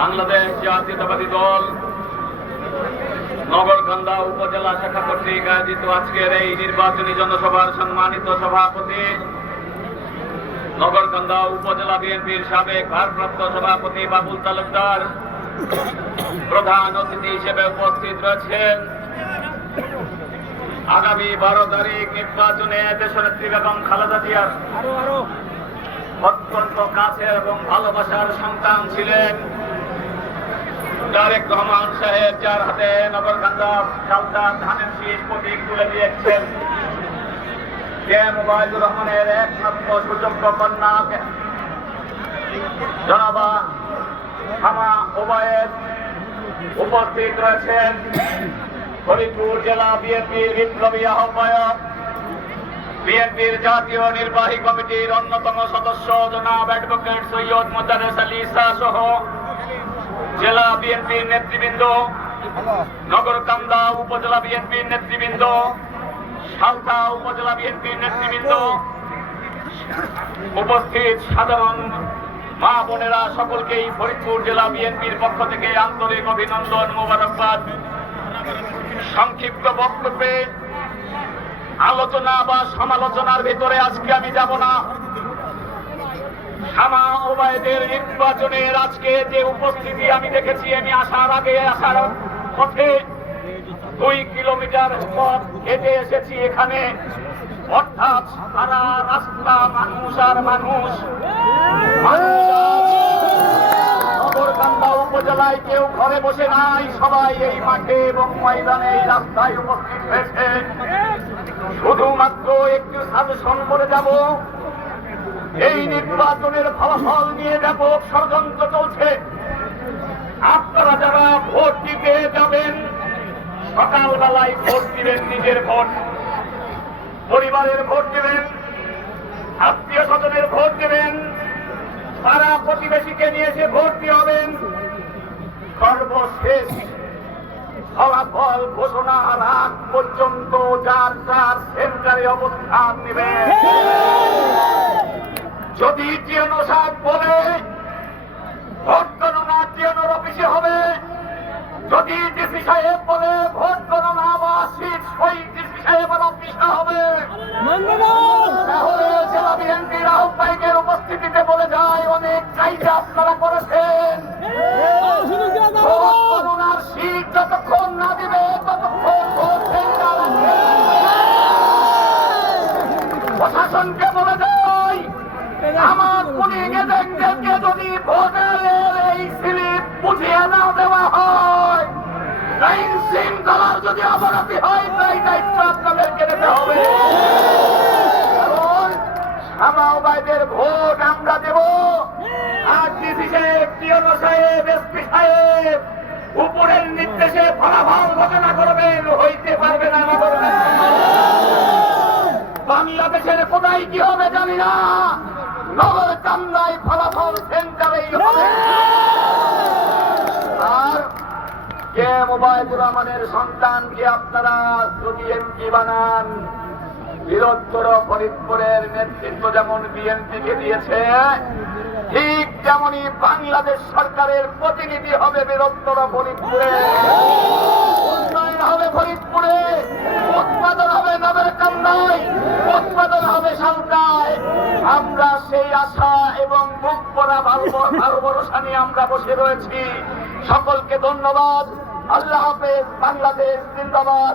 বাংলাদেশ জাতীয়তাবাদী দল নগরকান্দা উপজেলা শাখা কর্তৃক আয়োজিত আজকের এই নির্বাচনী জনসভার সম্মানিত সভাপতি, নগরকান্দা উপজেলা বিএনপির সাবেক ভারপ্রাপ্ত সভাপতি বাবুল তালুকদার প্রধান অতিথি হিসেবে উপস্থিত রয়েছেন। আগামী 12 তারিখ নির্বাচনে দেশনেত্রী বেগম খালেদা জিয়ার অত্যন্ত কাছের এবং ভালোবাসার সন্তান ছিলেন তারেক রহমান সাহেব, যার হাতে নগরকান্দা সালতা ধানের শীষ প্রতীক তুলে দিয়েছেন। ওবায়দুর রহমানের একমাত্র সুযোগ্য কন্যা জনাবা শামা ওবায়েদ উপস্থিত রয়েছেন। ফরিদপুর জেলা বিএনপির বিপ্লবী আহ্বায়ক, বিএনপির জাতীয় নির্বাহী কমিটির অন্যতম সদস্য জনাব অ্যাডভোকেট সৈয়দ মোজারেস আলী ঈসা সহ জেলা বিএনপির নেতৃবৃন্দ, নগরকান্দা উপজেলা বিএনপির নেতৃবৃন্দ, সালতা উপজেলা বিএনপির নেতৃবৃন্দ, উপস্থিত সাধারণ মা বোনেরা, সকলকেই ফরিদপুর জেলা বিএনপির পক্ষ থেকে আন্তরিক অভিনন্দন, মোবারকবাদ। সংক্ষিপ্ত বক্তব্যে আলোচনা বা সমালোচনার ভিতরে আজকে আমি যাব না। শামা ওবায়েদের নির্বাচনের আজকে যে উপস্থিতি আমি দেখেছি, আমি আসার পথে 2 কিলোমিটার পথ হেঁটে এসেছি এখানে, অর্থাৎ সারা রাস্তা মানুষ আর মানুষ। নগরকান্দা উপজেলায় কেউ ঘরে বসে নাই, সবাই এই মাঠে এবং ময়দানে এই রাস্তায় উপস্থিত হয়েছে। শুধুমাত্র একটু সাজেশন করে যাব, এই নির্বাচনের ফলাফল নিয়ে ব্যাপক ষড়যন্ত্র চলছে। আপনারা যারা ভোট দিতে যাবেন, সকালবেলায় ভোট দিবেন, নিজের ভোট, পরিবারের ভোট দেবেন, আত্মীয় স্বজনের ভোট দেবেন, পাড়া প্রতিবেশীকে নিয়ে এসে ভোট দিয়ে হবেন। সর্বশেষ ফলাফল ঘোষণার আগ পর্যন্ত যার যার সেন্টারে অবস্থান নেবেন। যদি টিএনও সাহেব বলে ভোট গণনা টিএনওর অফিসে হবে, যদি ডিসি সাহেব বলে ভোট গণনা বা সিট সই ডিসি সাহেবের অফিসে হবে, তাহলে জেলা বিএনপির আহ্বায়কের উপস্থিতিতে বলে যায় অনেক কায়দা আপনারা করেছেন। ভোট গণনার সিট যতক্ষণ না দিবে ততক্ষণ ভোট সেন্টার আছে। প্রশাসনকে বলে যায় আমার পুলিশ এজেন্টদেরকে যদি ভোটের এই স্লিপ বুঝিয়ে না দেওয়া হয়, আইন শৃঙ্খলার যদি অবনতি হয়, তাই দায়িত্ব আপনাদেরকে নিতে হবে। কারণ শামা ওবায়েদের ভোট আমরা দেব, আর ডিসি সাহেব, টিএনও সাহেব, এসপি সাহেব উপরের নির্দেশে ফলাফল ঘোষণা করবেন, হইতে পারবে না। বাংলাদেশের কোথায় কি হবে জানি না, নগরকান্দায় ফলাফল সেন্টারেই হবে। আর ওবায়দুর রহমানের সন্তানকে আপনারা যদি এমপি বানান, বৃহত্তর ফরিদপুরের নেতৃত্ব যেমন বিএনপিকে দিয়েছে, ঠিক তেমনি বাংলাদেশ সরকারের প্রতিনিধি হবে বৃহত্তর ফরিদপুরে, উন্নয়ন হবে ফরিদপুরে, উৎপাদন হবে নগরকান্দায়, উৎপাদন হবে সালতায়। আমরা সেই আশা এবং মুখ পড়া ভালোবাসা নিয়ে আমরা বসে রয়েছি। সকলকে ধন্যবাদ। আল্লাহ হাফেজ। বাংলাদেশ জিন্দাবাদ।